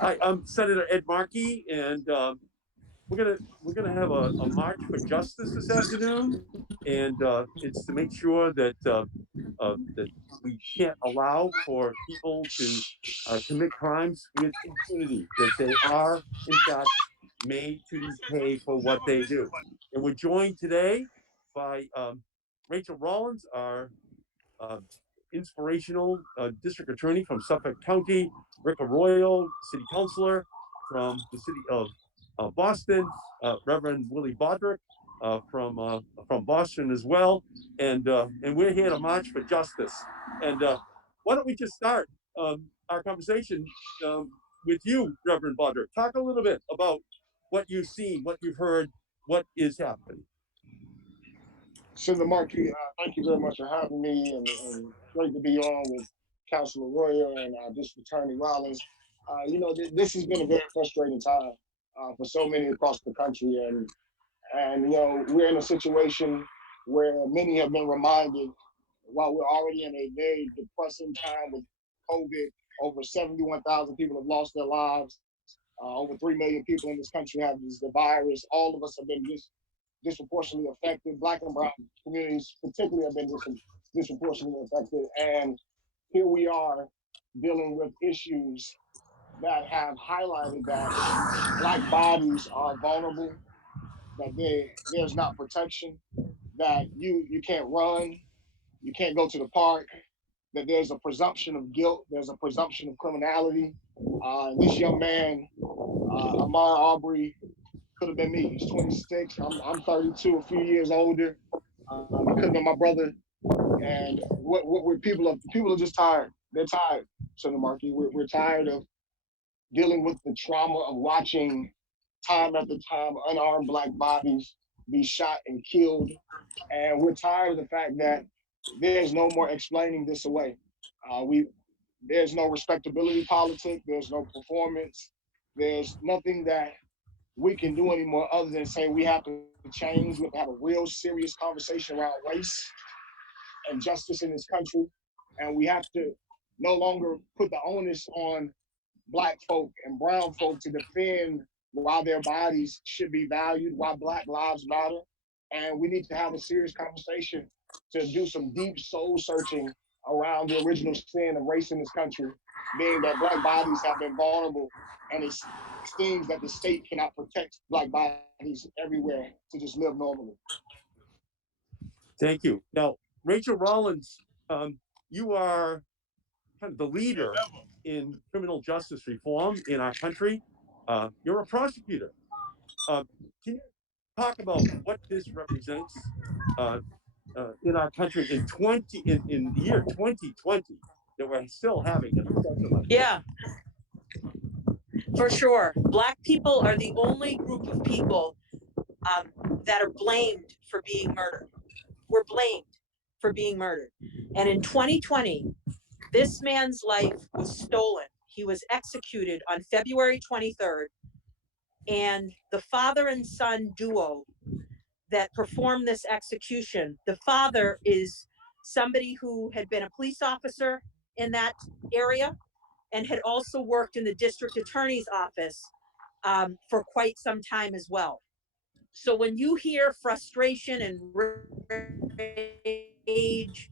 Hi, I'm Senator Ed Markey, and we're gonna have a march for justice this afternoon, and it's to make sure that we can't allow for people to commit crimes with impunity. That they are, in fact, made to pay for what they do. And we're joined today by Rachael Rollins, our uh, inspirational district attorney from Suffolk County, Rick Arroyo, city councilor from the city of Boston, Reverend Willie Bodrick from Boston as well, and we're here to march for justice. And why don't we just start our conversation with you, Reverend Bodrick? Talk a little bit about what you've seen, what you've heard, what is happening. Senator Markey, thank you very much for having me, and great to be on with Councilor Arroyo and District Attorney Rollins. This has been a very frustrating time for so many across the country, and we're in a situation where many have been reminded, while we're already in a very depressing time with COVID, over 71,000 people have lost their lives. Over 3 million people in this country have the virus. All of us have been disproportionately affected. Black and brown communities particularly have been disproportionately affected. And here we are dealing with issues that have highlighted that Black bodies are vulnerable, that there's not protection, that you can't run, you can't go to the park, that there's a presumption of guilt, there's a presumption of criminality. This young man, Ahmaud Arbery, could have been me. He's 26. I'm 32, a few years older. He could have been my brother. And what people are just tired. They're tired, Senator Markey. We're tired of dealing with the trauma of watching time after time unarmed Black bodies be shot and killed. And we're tired of the fact that there's no more explaining this away. There's no respectability politic. There's no performance. There's nothing that we can do anymore other than say we have to change. We have to have a real serious conversation around race and justice in this country. And we have to no longer put the onus on Black folk and brown folk to defend why their bodies should be valued, why Black lives matter. And we need to have a serious conversation to do some deep soul searching around the original sin of race in this country, being that Black bodies have been vulnerable, and it seems that the state cannot protect Black bodies everywhere to just live normally. Thank you. Now, Rachael Rollins, you are kind of the leader in criminal justice reform in our country. You're a prosecutor. Can you talk about what this represents in our country in the year 2020 that we're still having a discussion like this? Yeah, for sure. Black people are the only group of people that are blamed for being murdered. We're blamed for being murdered. And in 2020, this man's life was stolen. He was executed on February 23rd. And the father and son duo that performed this execution, the father is somebody who had been a police officer in that area and had also worked in the district attorney's office for quite some time as well. So when you hear frustration and rage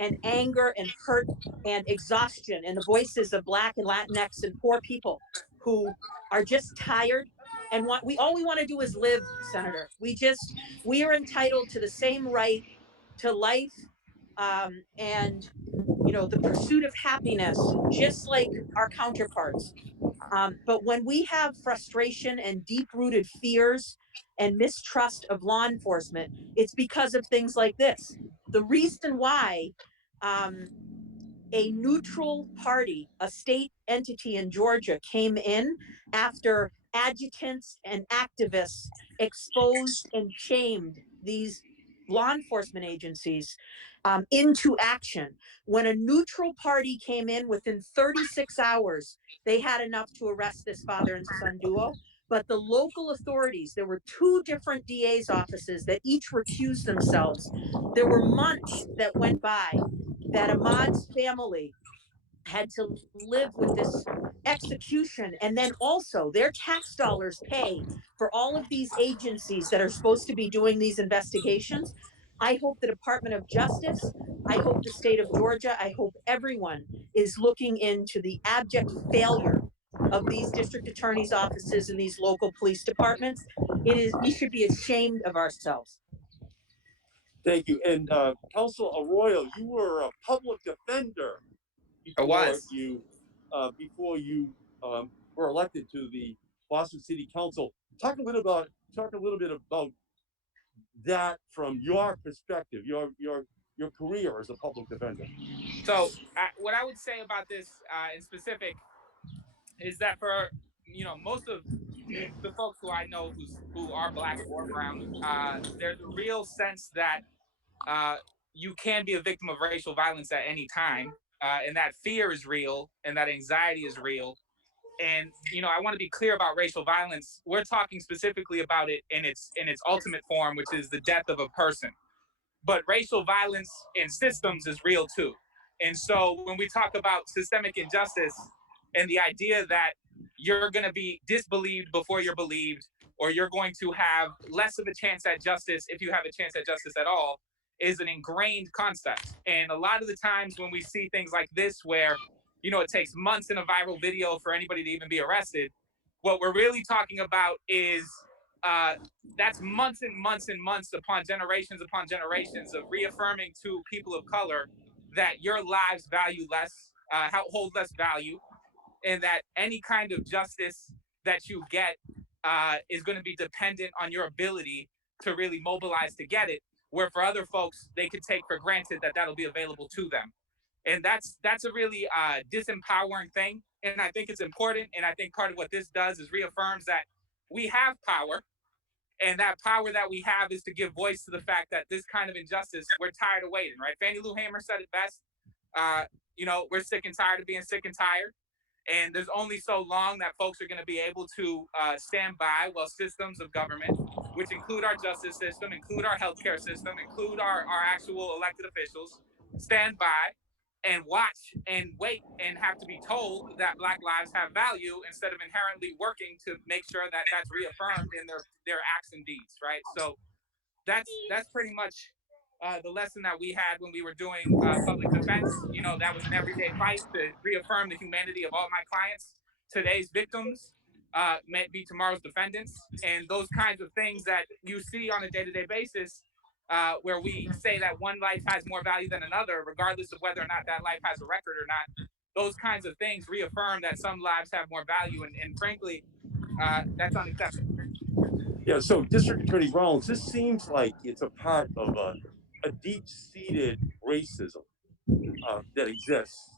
and anger and hurt and exhaustion in the voices of Black and Latinx and poor people who are just tired and all we want to do is live, Senator. We are entitled to the same right to life and the pursuit of happiness, just like our counterparts. But when we have frustration and deep-rooted fears and mistrust of law enforcement, it's because of things like this. The reason why a neutral party, a state entity in Georgia, came in after adjutants and activists exposed and shamed these law enforcement agencies into action. When a neutral party came in, within 36 hours, they had enough to arrest this father and son duo. But the local authorities, there were 2 different DA's offices that each recused themselves. There were months that went by that Ahmaud's family had to live with this execution, and then also their tax dollars pay for all of these agencies that are supposed to be doing these investigations. I hope the Department of Justice, I hope the state of Georgia, I hope everyone is looking into the abject failure of these district attorneys' offices and these local police departments. We should be ashamed of ourselves. Thank you. And Councilor Arroyo, you were a public defender before you were elected to the Boston City Council. Talk a little bit about that from your perspective, your career as a public defender. So what I would say about this in specific is that for most of the folks who I know who are Black or brown, there's a real sense that you can be a victim of racial violence at any time, and that fear is real, and that anxiety is real. And I want to be clear about racial violence. We're talking specifically about it in its ultimate form, which is the death of a person. But racial violence in systems is real too. And so when we talk about systemic injustice and the idea that you're going to be disbelieved before you're believed, or you're going to have less of a chance at justice if you have a chance at justice at all, is an ingrained concept. And a lot of the times when we see things like this, where it takes months in a viral video for anybody to even be arrested, what we're really talking about is that's months and months and months upon generations of reaffirming to people of color that your lives value less, hold less value, and that any kind of justice that you get is going to be dependent on your ability to really mobilize to get it, where for other folks, they could take for granted that that'll be available to them. And that's a really disempowering thing. And I think it's important. And I think part of what this does is reaffirms that we have power. And that power that we have is to give voice to the fact that this kind of injustice, we're tired of waiting, right? Fannie Lou Hamer said it best. We're sick and tired of being sick and tired. And there's only so long that folks are going to be able to stand by while systems of government, which include our justice system, include our healthcare system, include our actual elected officials, stand by and watch and wait and have to be told that Black lives have value, instead of inherently working to make sure that that's reaffirmed in their acts and deeds, right? So that's pretty much the lesson that we had when we were doing public defense. That was an everyday fight to reaffirm the humanity of all my clients. Today's victims may be tomorrow's defendants, and those kinds of things that you see on a day-to-day basis, where we say that one life has more value than another, regardless of whether or not that life has a record or not. Those kinds of things reaffirm that some lives have more value, and frankly, that's unacceptable. Yeah, so District Attorney Rollins, this seems like it's a part of a deep-seated racism that exists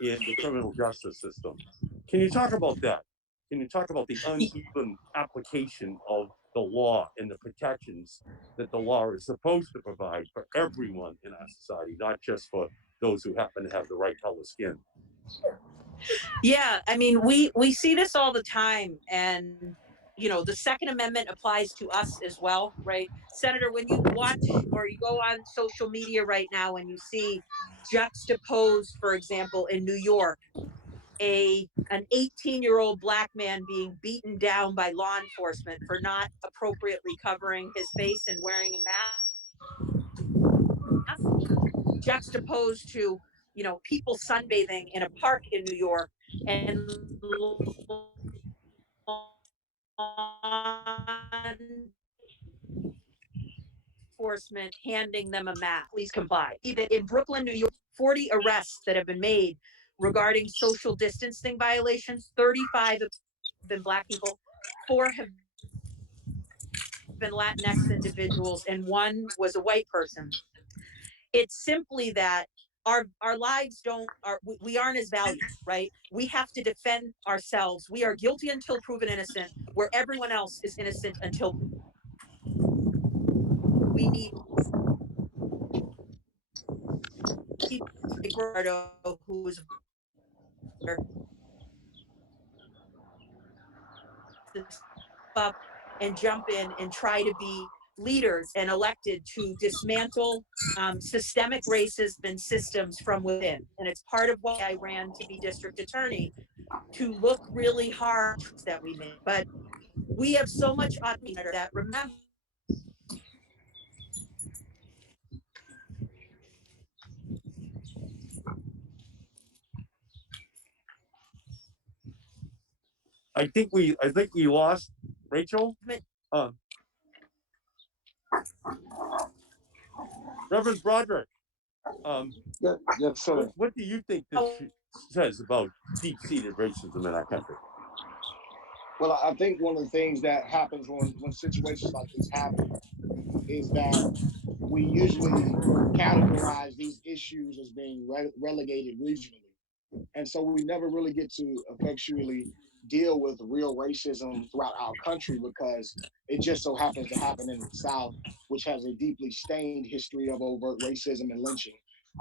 in the criminal justice system. Can you talk about that? Can you talk about the uneven application of the law and the protections that the law is supposed to provide for everyone in our society, not just for those who happen to have the right color skin? Yeah, I mean, we see this all the time, and the Second Amendment applies to us as well, right? Senator, when you watch or you go on social media right now and you see juxtaposed, for example, in New York, an 18-year-old Black man being beaten down by law enforcement for not appropriately covering his face and wearing a mask, juxtaposed to people sunbathing in a park in New York, and enforcement handing them a map. Please comply. Even in Brooklyn, New York, 40 arrests that have been made regarding social distancing violations. 35 have been Black people, 4 have been Latinx individuals, and 1 was a white person. It's simply that our lives we aren't as valued, right? We have to defend ourselves. We are guilty until proven innocent, where everyone else is innocent until we need people like Ricardo, who is up and jump in and try to be leaders and elected to dismantle systemic racism and systems from within. And it's part of why I ran to be district attorney, to look really hard that we made. But we have so much autonomy that remember. I think we lost Rachel. Reverend Broderick, Yes, sir. what do you think this says about deep-seated racism in our country? Well, I think one of the things that happens when situations like this happen is that we usually categorize these issues as being relegated regionally. And so we never really get to effectually deal with real racism throughout our country because it just so happens to happen in the South, which has a deeply stained history of overt racism and lynching.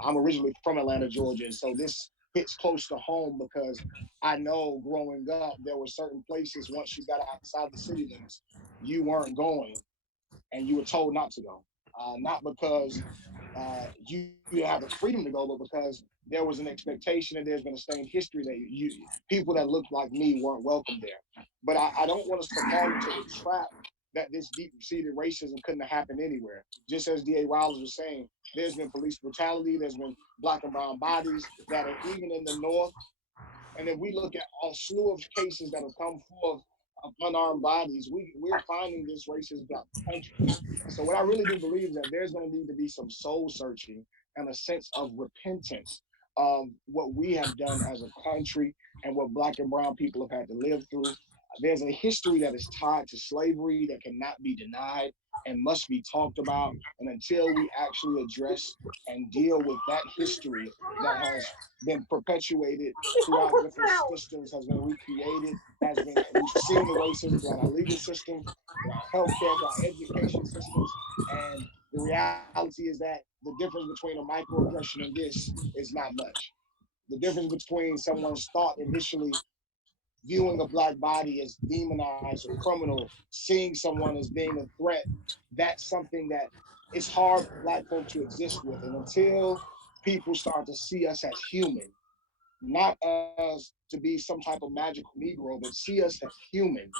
I'm originally from Atlanta, Georgia, and so this hits close to home because I know growing up, there were certain places once you got outside the city limits, you weren't going and you were told not to go. Not because you have the freedom to go, but because there was an expectation and there's been a stained history that people that looked like me weren't welcome there. But I don't want us to fall into the trap that this deep-seated racism couldn't have happened anywhere. Just as D.A. Rollins was saying, there's been police brutality, there's been black and brown bodies that are even in the North. And if we look at a slew of cases that have come forth of unarmed bodies, we're finding this racism throughout the country. And so what I really do believe is that there's going to need to be some soul searching and a sense of repentance of what we have done as a country and what black and brown people have had to live through. There's a history that is tied to slavery that cannot be denied and must be talked about. And until we actually address and deal with that history that has been perpetuated throughout different systems, has been recreated, we've seen the racism throughout our legal system, through our healthcare, through our education systems. And the reality is that the difference between a microaggression and this is not much. The difference between someone's thought initially viewing a black body as demonized or criminal, seeing someone as being a threat, that's something that it's hard for black folk to exist with. And until people start to see us as human, not as to be some type of magical Negro, but see us as human,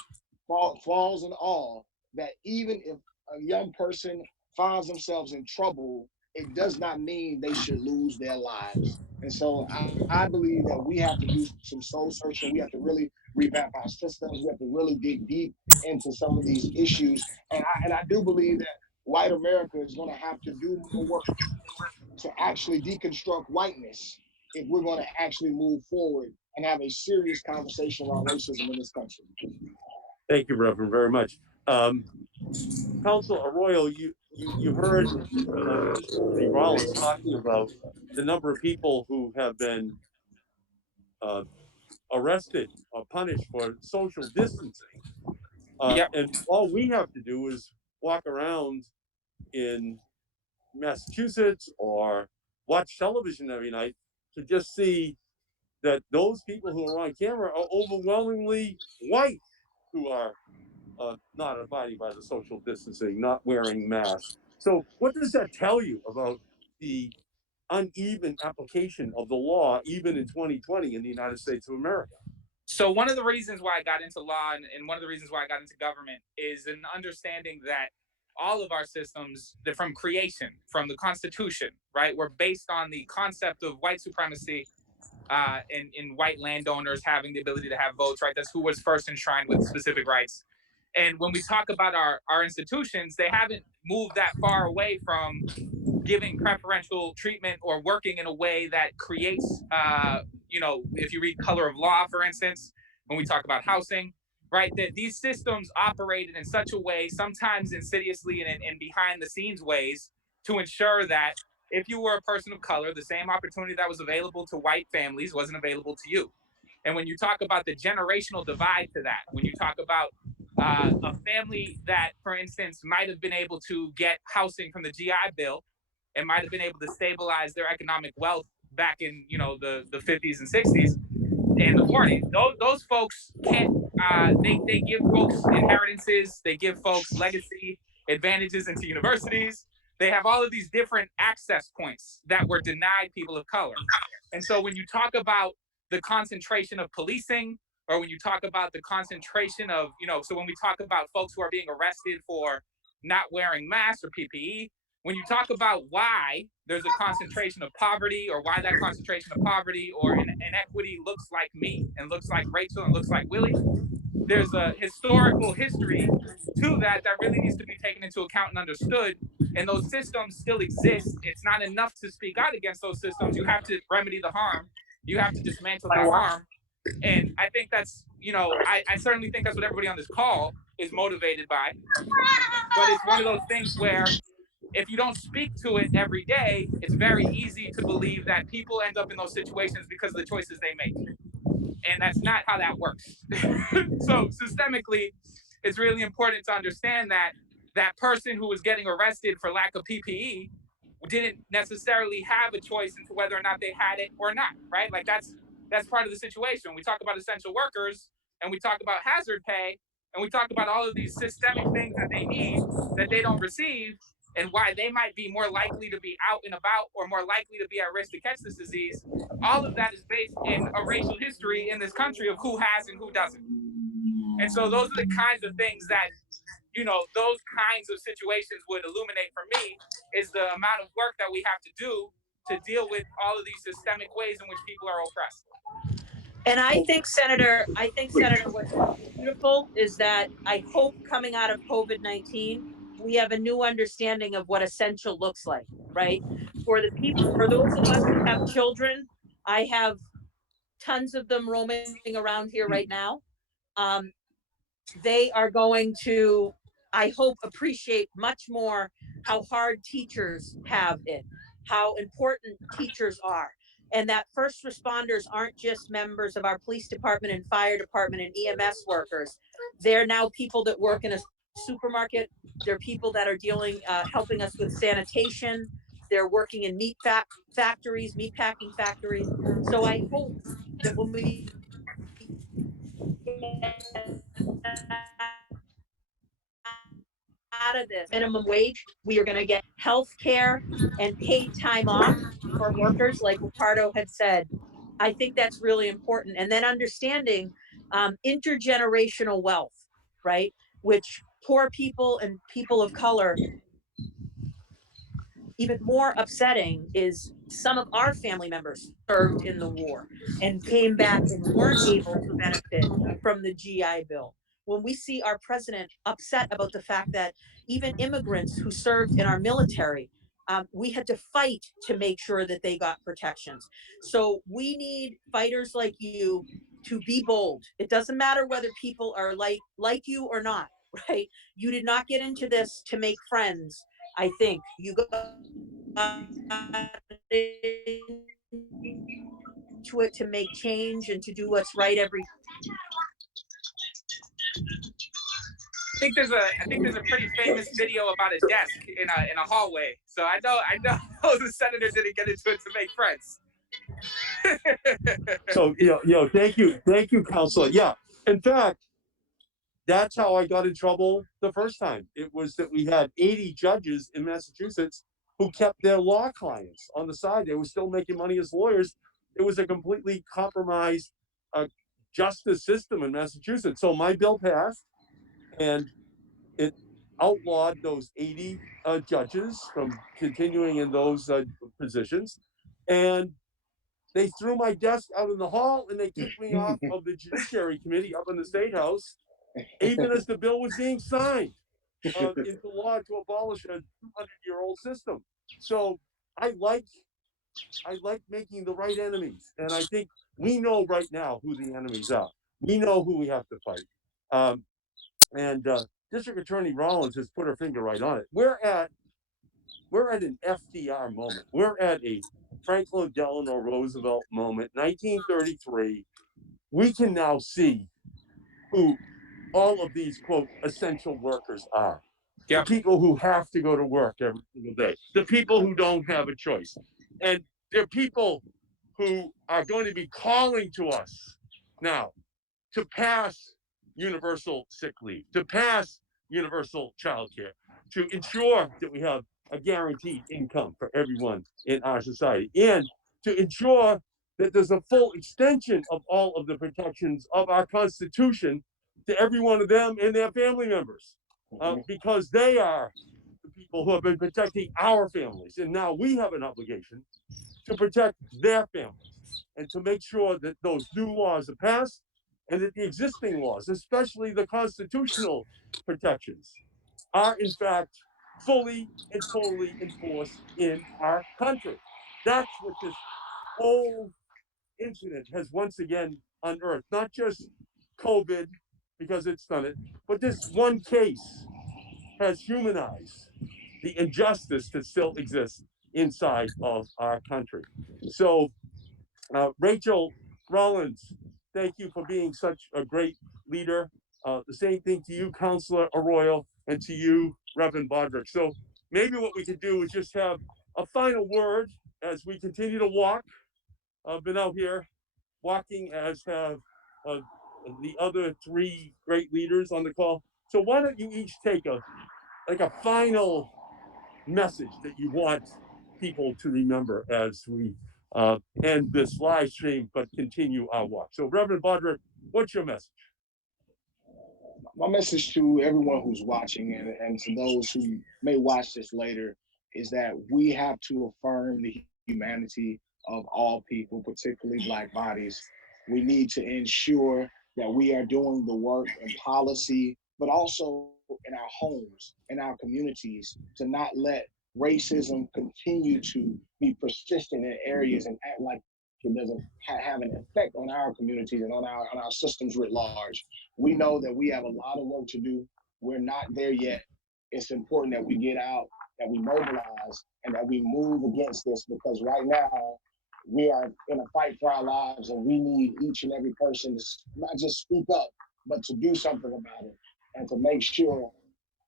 flaws and all, that even if a young person finds themselves in trouble, it does not mean they should lose their lives. And so I believe that we have to do some soul searching. We have to really revamp our systems. We have to really dig deep into some of these issues. And I do believe that white America is going to have to do more work to actually deconstruct whiteness if we're going to actually move forward and have a serious conversation around racism in this country. Thank you, Reverend, very much. Councilor Arroyo, you heard Attorney Rollins talking about the number of people who have been arrested or punished for social distancing. Yep. And all we have to do is walk around in Massachusetts or watch television every night to just see that those people who are on camera are overwhelmingly white, who are not abiding by the social distancing, not wearing masks. So what does that tell you about the uneven application of the law, even in 2020 in the United States of America? So one of the reasons why I got into law and one of the reasons why I got into government is an understanding that all of our systems, from creation, from the Constitution, right, were based on the concept of white supremacy in white landowners having the ability to have votes, right? That's who was first enshrined with specific rights. And when we talk about our institutions, they haven't moved that far away from giving preferential treatment or working in a way that creates, if you read Color of Law, for instance, when we talk about housing, right, that these systems operated in such a way, sometimes insidiously and behind the scenes ways, to ensure that if you were a person of color, the same opportunity that was available to white families wasn't available to you. And when you talk about the generational divide to that, when you talk about a family that, for instance, might have been able to get housing from the GI Bill and might have been able to stabilize their economic wealth back in, the 50s and 60s and the 40s, those folks can't, they give folks inheritances, they give folks legacy advantages into universities. They have all of these different access points that were denied people of color. And so when you talk about the concentration of policing, or when you talk about the concentration of, so when we talk about folks who are being arrested for not wearing masks or PPE, when you talk about why there's a concentration of poverty, or why that concentration of poverty or inequity looks like me and looks like Rachel and looks like Willie, there's a historical history to that really needs to be taken into account and understood. And those systems still exist. It's not enough to speak out against those systems. You have to remedy the harm. You have to dismantle that harm. And I think that's, I certainly think that's what everybody on this call is motivated by. But it's one of those things where if you don't speak to it every day, it's very easy to believe that people end up in those situations because of the choices they make. And that's not how that works. So systemically, it's really important to understand that that person who was getting arrested for lack of PPE didn't necessarily have a choice into whether or not they had it or not, right? Like that's part of the situation. We talk about essential workers, and we talk about hazard pay, and we talk about all of these systemic things that they need that they don't receive, and why they might be more likely to be out and about or more likely to be at risk to catch this disease. All of that is based in a racial history in this country of who has and who doesn't. And so those are the kinds of things that, those kinds of situations would illuminate for me, is the amount of work that we have to do to deal with all of these systemic ways in which people are oppressed. And I think, Senator, what's beautiful is that I hope coming out of COVID-19, we have a new understanding of what essential looks like, right? For those of us who have children, I have tons of them roaming around here right now. They are going to, I hope, appreciate much more how hard teachers have it, how important teachers are, and that first responders aren't just members of our police department and fire department and EMS workers. They're now people that work in a supermarket. They're people that are helping us with sanitation. They're working in meat packing factories. So I hope that when we get out of this minimum wage, we are going to get health care and paid time off for workers, like Ricardo had said. I think that's really important. And then understanding intergenerational wealth, right? Which poor people and people of color, even more upsetting is some of our family members served in the war and came back and weren't able to benefit from the GI Bill. When we see our president upset about the fact that even immigrants who served in our military, we had to fight to make sure that they got protections. So we need fighters like you to be bold. It doesn't matter whether people are like you or not, right? You did not get into this to make friends. I think you got into it to make change and to do what's right every. I think there's a pretty famous video about a desk in a hallway. So I know the senator didn't get into it to make friends. So thank you, Counselor. Yeah, in fact, that's how I got in trouble the first time. It was that we had 80 judges in Massachusetts who kept their law clients on the side. They were still making money as lawyers. It was a completely compromised justice system in Massachusetts. So my bill passed, and it outlawed those 80 judges from continuing in those positions. And they threw my desk out in the hall, and they kicked me off of the Judiciary Committee up in the State House, even as the bill was being signed into law to abolish a 200-year-old system. So I like making the right enemies, and I think we know right now who the enemies are. We know who we have to fight. And District Attorney Rollins has put her finger right on it. We're at an FDR moment. We're at a Franklin Delano Roosevelt moment, 1933. We can now see who all of these, quote, essential workers are. Yep. The people who have to go to work every single day. The people who don't have a choice. And they're people who are going to be calling to us now to pass universal sick leave, to pass universal child care, to ensure that we have a guaranteed income for everyone in our society, and to ensure that there's a full extension of all of the protections of our Constitution to every one of them and their family members, because they are the people who have been protecting our families. And now we have an obligation to protect their families and to make sure that those new laws are passed and that the existing laws, especially the constitutional protections, are in fact fully and totally enforced in our country. That's what this whole incident has once again unearthed, not just COVID, because it's done it, but this one case has humanized the injustice that still exists inside of our country. So, Rachael Rollins, thank you for being such a great leader. The same thing to you, Councilor Arroyo, and to you, Reverend Bodrick. So maybe what we could do is just have a final word as we continue to walk. I've been out here walking, as have the other three great leaders on the call. So why don't you each take a final message that you want people to remember as we end this live stream, but continue our walk. So Reverend Bodrick, what's your message? My message to everyone who's watching and to those who may watch this later is that we have to affirm the humanity of all people, particularly Black bodies. We need to ensure that we are doing the work in policy, but also in our homes, in our communities, to not let racism continue to be persistent in areas and act like it doesn't have an effect on our communities and on our systems writ large. We know that we have a lot of work to do. We're not there yet. It's important that we get out, that we mobilize, and that we move against this, because right now we are in a fight for our lives, and we need each and every person to not just speak up, but to do something about it and to make sure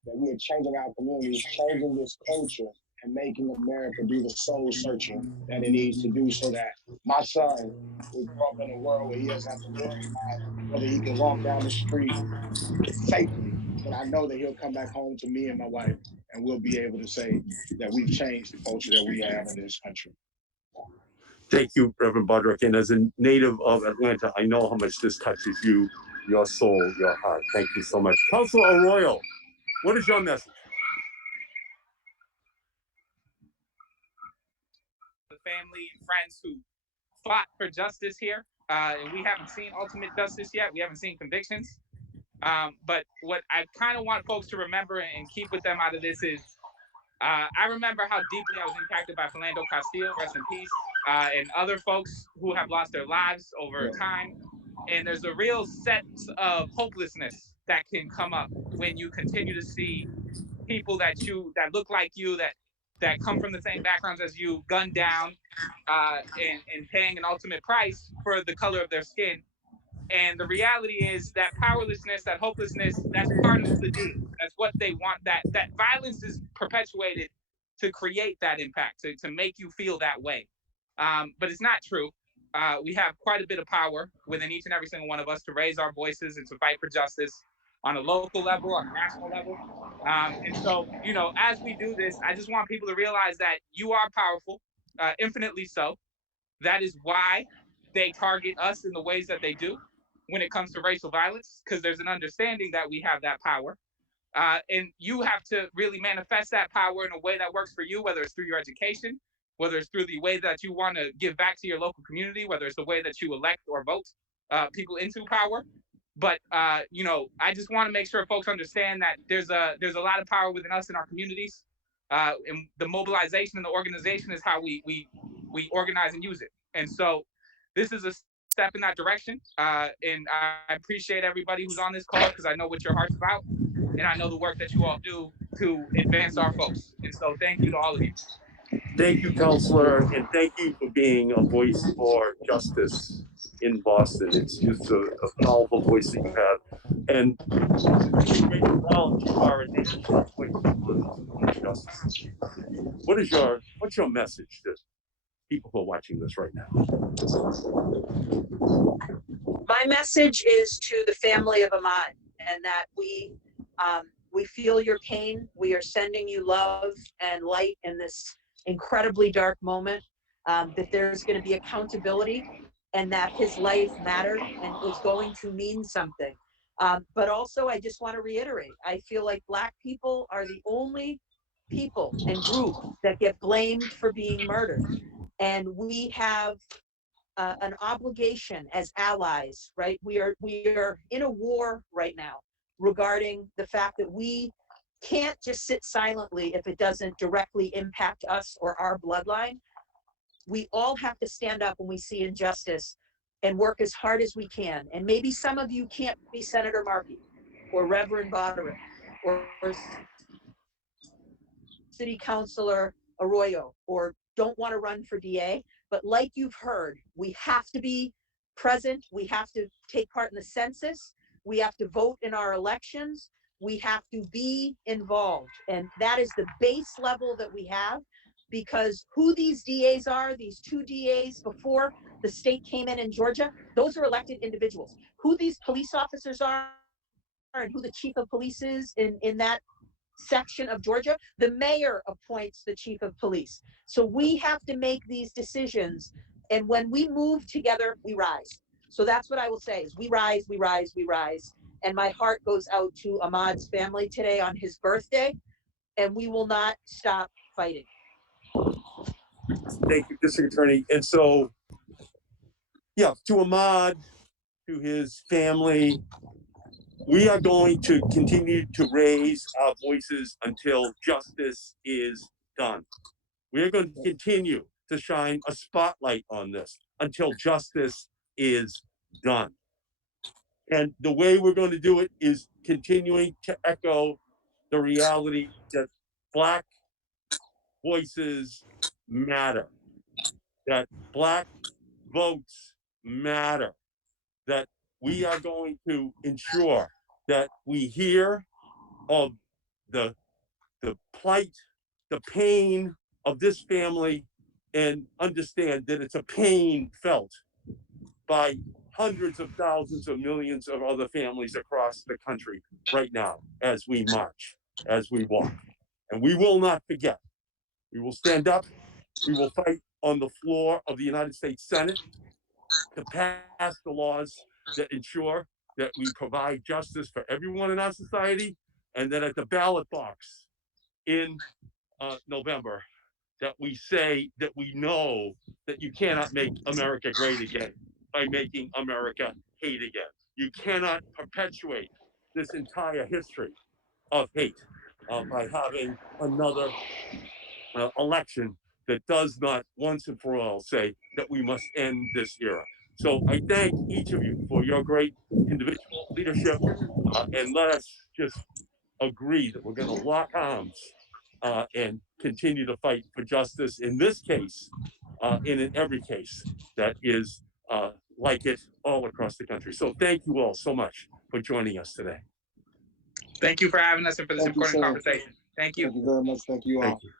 that we are changing our communities, changing this culture, and making America do the soul searching that it needs to do, so that my son will grow up in a world where he doesn't have to worry about whether he can walk down the street safely. But I know that he'll come back home to me and my wife, and we'll be able to say that we've changed the culture that we have in this country. Thank you, Reverend Bodrick. And as a native of Atlanta, I know how much this touches you, your soul, your heart. Thank you so much. Councilor Arroyo, what is your message? The family and friends who fought for justice here, and we haven't seen ultimate justice yet. We haven't seen convictions. But what I kind of want folks to remember and keep with them out of this is, I remember how deeply I was impacted by Philando Castile, rest in peace, and other folks who have lost their lives over time. And there's a real sense of hopelessness that can come up when you continue to see people that look like you, that come from the same backgrounds as you, gunned down, and paying an ultimate price for the color of their skin. And the reality is that powerlessness, that hopelessness, that's part of the deal. That's what they want. That violence is perpetuated to create that impact, to make you feel that way. But it's not true. We have quite a bit of power within each and every single one of us to raise our voices and to fight for justice on a local level, on a national level. And so, as we do this, I just want people to realize that you are powerful, infinitely so. That is why they target us in the ways that they do when it comes to racial violence, because there's an understanding that we have that power. And you have to really manifest that power in a way that works for you, whether it's through your education, whether it's through the way that you want to give back to your local community, whether it's the way that you elect or vote people into power. But I just want to make sure folks understand that there's a lot of power within us in our communities, and the mobilization and the organization is how we organize and use it. And so this is a step in that direction. And I appreciate everybody who's on this call, because I know what your heart's about, and I know the work that you all do to advance our folks. And so thank you to all of you. Thank you, Counselor, and thank you for being a voice for justice in Boston. It's just a powerful voice that you have. And Rollins, you are a national voice for justice. What's your message to people who are watching this right now? My message is to the family of Ahmaud, and that we feel your pain. We are sending you love and light in this incredibly dark moment. that there's going to be accountability, and that his life mattered and was going to mean something. But also, I just want to reiterate, I feel like Black people are the only people and group that get blamed for being murdered. And we have an obligation as allies, right? We are in a war right now regarding the fact that we can't just sit silently if it doesn't directly impact us or our bloodline. We all have to stand up when we see injustice and work as hard as we can. And maybe some of you can't be Senator Markey or Reverend Bodrick or City Councilor Arroyo, or don't want to run for DA. But like you've heard, we have to be present. We have to take part in the census. We have to vote in our elections. We have to be involved. And that is the base level that we have, because who these DAs are, these 2 DAs before the state came in Georgia, those are elected individuals. Who these police officers are and who the chief of police is in that section of Georgia, the mayor appoints the chief of police. So we have to make these decisions. And when we move together, we rise. So that's what I will say is we rise, we rise, we rise. And my heart goes out to Ahmaud's family today on his birthday, and we will not stop fighting. Thank you, District Attorney. And so, yeah, to Ahmaud, to his family, we are going to continue to raise our voices until justice is done. We are going to continue to shine a spotlight on this until justice is done. And the way we're going to do it is continuing to echo the reality that Black voices matter, that Black votes matter, that we are going to ensure that we hear of the plight, the pain of this family, and understand that it's a pain felt by hundreds of thousands of millions of other families across the country right now as we march, as we walk. And we will not forget. We will stand up. We will fight on the floor of the United States Senate to pass the laws that ensure that we provide justice for everyone in our society, and that at the ballot box in November, that we say that we know that you cannot make America great again by making America hate again. You cannot perpetuate this entire history of hate by having another election that does not once and for all say that we must end this era. So I thank each of you for your great individual leadership, and let us just agree that we're going to lock arms and continue to fight for justice in this case, and in every case that is like it all across the country. So thank you all so much for joining us today. Thank you for having us and for this important conversation. Thank you. Thank you very much. Thank you all. Thank you.